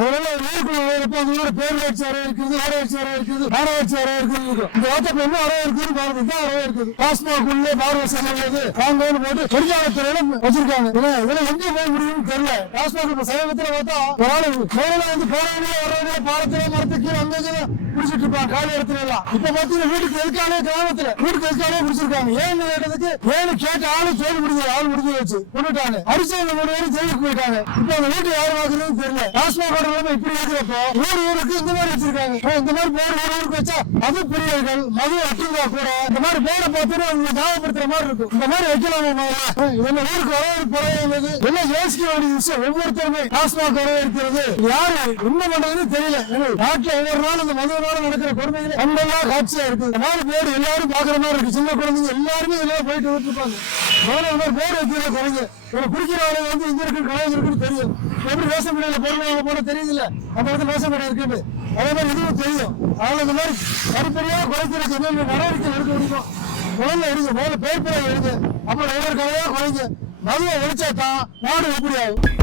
முதல்ல ஊருக்குள்ள அந்த மாதிரி பேரூராட்சி அறை இருக்குது, ஊராட்சி அறை இருக்குது, மாநகராட்சி அறை இருக்குது. இந்த வாட்டப்ப என்ன அறை இருக்குது பாருங்க, தான் அறை இருக்குது. டாஸ்மாக் உள்ளே பார்வசம் உள்ளது வாங்கன்னு போட்டு தொழிலாளத்துறையில வச்சிருக்காங்க. இதெல்லாம் எங்க போய் முடியும்னு தெரியல. டாஸ்மாக் இப்ப சமீபத்துல பார்த்தா முதல்ல வந்து போறவங்க வர்றவங்க பாலத்துல மரத்துக்கு அங்க குடிச்சிட்டு இருப்பாங்க காலி இடத்துல எல்லாம். இப்ப பாத்தீங்கன்னா வீட்டுக்கு எதுக்காலே கிராமத்துல வீட்டுக்கு எதுக்காலே குடிச்சிருக்காங்க. ஏன்னு கேட்டதுக்கு ஏன்னு கேட்ட ஆளு ஜெயில் முடிஞ்சது, ஆள் முடிஞ்சு வச்சு கொண்டுட்டாங்க. அரிசவங்க 3 பேரும் ஜெயிலுக்கு போயிட்டாங்க. இப்ப அந்த வீட்டு யாரு வாங்குறதுன்னு தெரியல. டாஸ்மாக் நிலைமை இப்படி இருக்கிறப்போ ஊருக்கு இந்த மாதிரி வச்சிருக்காங்க. இந்த மாதிரி போர்டு ஊருக்கு வச்சா அது பிரியர்கள் மது அட்டுவா கூட இந்த மாதிரி போர்டை பார்த்தோன்னா அவங்க ஞாபகப்படுத்துற மாதிரி இருக்கும். இந்த மாதிரி வைக்கலாமா? இதெல்லாம் ஊருக்கு வரவேற்பு குறையுது. எல்லாம் யோசிக்க வேண்டிய விஷயம். ஒவ்வொருத்தருமே டாஸ்மாக் வரவேற்கிறது யாரு என்ன பண்றதுன்னு தெரியல. நாட்டுல ஒவ்வொரு நாள் இந்த மதுனால நடக்கிற கொடுமைகள் அங்கெல்லாம் காட்சியா இருக்கு. இந்த மாதிரி போர்டு எல்லாரும் பாக்குற மாதிரி இருக்கு. சின்ன குழந்தைங்க எல்லாருமே இதெல்லாம் போயிட்டு இருப்பாங்க. முதல்ல போர்டு வைக்கிற குறைஞ்சு குடிக்கிறவங்க வந்து இங்க இருக்கு கலாயம் இருக்குன்னு தெரியும். எப்படி ரேஷன் கடையில பொருள் வாங்க போன தெரியுது இல்ல, அந்த இடத்துல ரேஷன் கடை இருக்குது. அதே மாதிரி இதுவும் தெரியும். அதனால இந்த மாதிரி படிப்படியா குறைக்கிறதுக்கு என்னென்ன நடவடிக்கை எடுக்க முடியும் முதல்ல எடுங்க. முதல்ல பேர் எடுங்க. அப்புறம் ஒவ்வொரு கடையா குறைங்க. மதுவை ஒழிச்சா தான் நாடு எப்படி ஆகும்.